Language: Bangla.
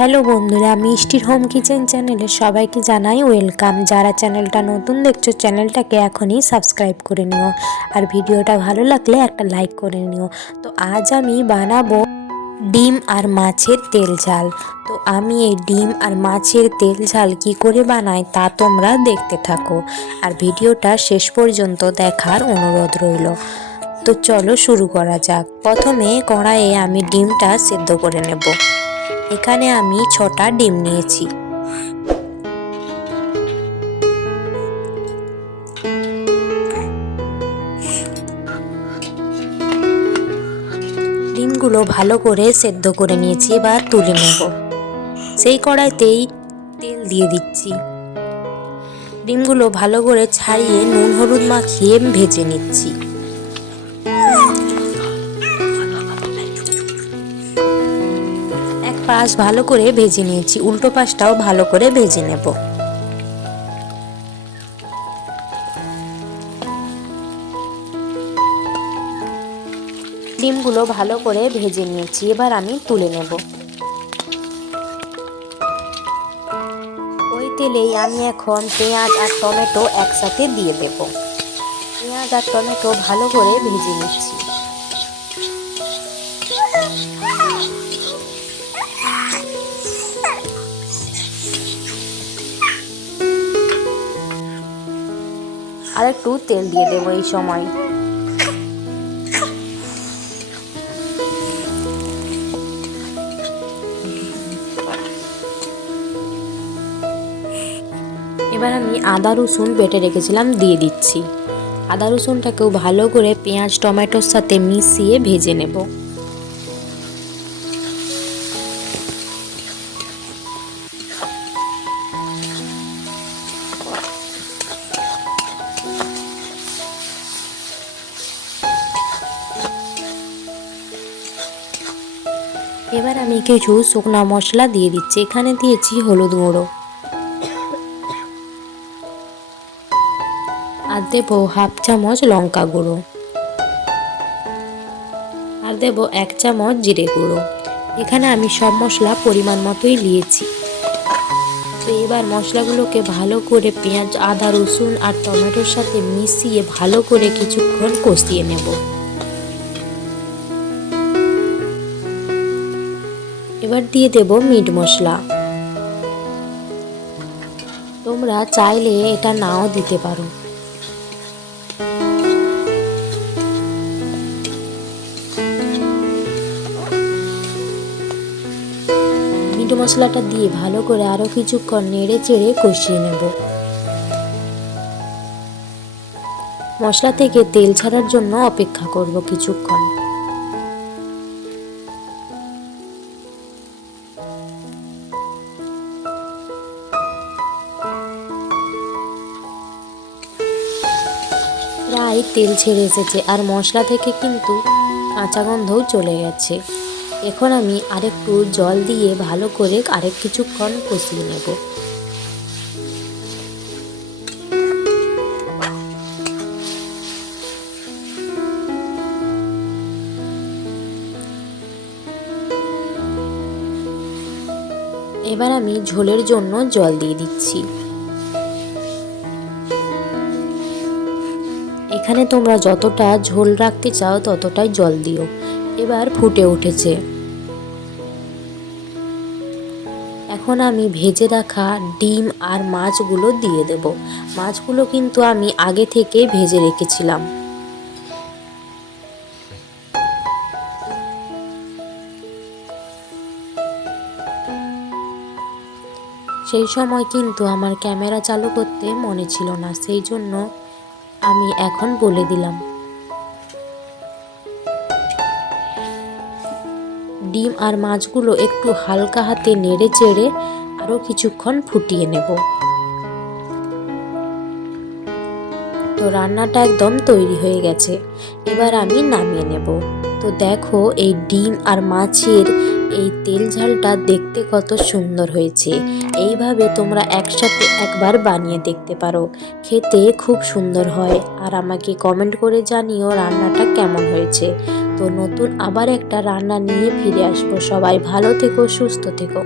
হ্যালো বন্ধুরা, মিষ্টির হোম কিচেন চ্যানেলে সবাইকে জানাই ওয়েলকাম। যারা চ্যানেলটা নতুন দেখছো চ্যানেলটাকে এখনই সাবস্ক্রাইব করে নিও, আর ভিডিওটা ভালো লাগলে একটা লাইক করে নিও। তো আজ আমি বানাবো ডিম আর মাছের তেল ঝাল। তো আমি এই ডিম আর মাছের তেল ঝাল কি করে বানাই তা তোমরা দেখতে থাকো, আর ভিডিওটা শেষ পর্যন্ত দেখার অনুরোধ রইল। তো চলো শুরু করা যাক। প্রথমে কড়াইয়ে আমি ডিমটা সেদ্ধ করে নেব। এখানে আমি 6টা ডিম নিয়েছি। ডিমগুলো ভালো করে সেদ্ধ করে নিয়েছি, এবার তুলে নেব। সেই কড়াইতেই তেল দিয়ে দিচ্ছি। ডিমগুলো ভালো করে ছাড়িয়ে নুন হলুদ মাখিয়ে ভেজে নিচ্ছি। এক পাশ ভালো করে ভেজে নিয়েছি, উল্টো পাশটাও ভালো করে ভেজে নেব। ডিমগুলো ভালো করে ভেজে নিয়েছি, এবার আমি তুলে নেব। ওই তেলেই আমি এখন পেঁয়াজ আর টমেটো একসাথে দিয়ে দেব। পেঁয়াজ আর টমেটো ভালো করে ভেজে নিচ্ছি। আর একটু তেল দিয়ে দেবো এই সময়। এবার আমি আদা রসুন বেটে রেখেছিলাম দিয়ে দিচ্ছি। আদা রসুনটাকেও ভালো করে পেঁয়াজ টমেটোর সাথে মিশিয়ে ভেজে নেব। এবার আমি কিছু শুকনা মশলা দিয়ে দিচ্ছি। এখানে দিয়েছি হলুদ গুঁড়ো, আর দেবো হাফ চামচ লঙ্কা গুঁড়ো, আর দেবো 1 চামচ জিরে গুঁড়ো। এখানে আমি সব মশলা পরিমাণ মতোই নিয়েছি। তো এবার মশলাগুলোকে ভালো করে পেঁয়াজ আদা রসুন আর টমেটোর সাথে মিশিয়ে ভালো করে কিছুক্ষণ কষিয়ে নেব। এবার দিয়ে দেব মিট মশলা। তোমরা চাইলে এটা নাও দিতে পারো। মিট মশলাটা দিয়ে ভালো করে আরো কিছুক্ষণ নেড়ে চেড়ে কষিয়ে নেব। মশলা থেকে তেল ছাড়ার জন্য অপেক্ষা করব কিছুক্ষণ। প্রায় তেল ছেড়ে এসেছে, আর মশলা থেকে কিন্তু কাঁচা গন্ধও চলে গেছে। এখন আমি আরেকটু জল দিয়ে ভালো করে আরেক কিছুক্ষণ কষিয়ে নেব। এবার আমি ঝোলের জন্য জল দিয়ে দিচ্ছি। এখানে তোমরা যতটা ঝোল রাখতে চাও ততটাই জল দিও। এবার ফুটে উঠেছে। এখন আমি ভেজে রাখা ডিম আর মাছগুলো দিয়ে দেব। মাছগুলো কিন্তু আমি আগে থেকে ভেজে রেখেছিলাম। সেই সময় কিন্তু আমার ক্যামেরা চালু করতে মনে ছিল না, সেই জন্য আমি এখন বলে দিলাম। ডিম আর মাছগুলো একটু হালকা হাতে নেড়ে চেড়ে আরো কিছুক্ষণ ফুটিয়ে নেব। তো রান্নাটা একদম তৈরি হয়ে গেছে। এবার আমি নামিয়ে নেব। তো দেখো এই ডিম আর মাছের এই তেল ঝালটা দেখতে কত সুন্দর হয়েছে। এইভাবে তোমরা একসাথে একবার বানিয়ে দেখতে পারো, খেতে খুব সুন্দর হয়। আর আমাকে কমেন্ট করে জানিও রান্নাটা কেমন হয়েছে। তো নতুন আবার একটা রান্না নিয়ে ফিরে আসবো। সবাই ভালো থেকো, সুস্থ থেকো।